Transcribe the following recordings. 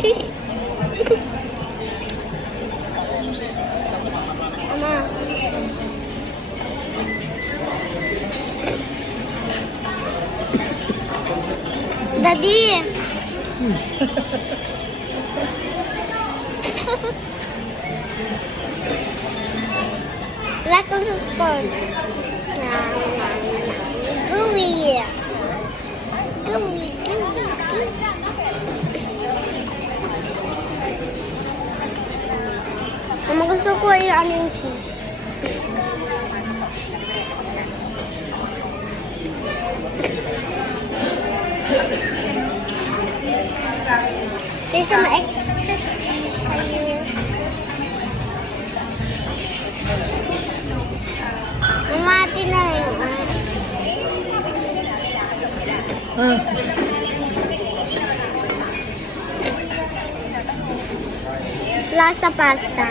Ama. Daddy. Wala kang suspon. Gooey. Gooey, gooey, gooey. Mama, gusto ko yung aming cheese. There's some extra cheese for you. Mama, atin na rin. Lasa pasta.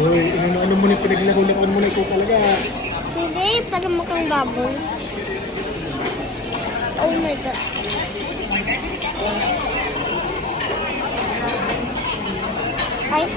Uy, ano mo na pinaglaro-laruan mo na ikaw talaga. Hindi, para mukhang bubbles. Oh my God. Ay.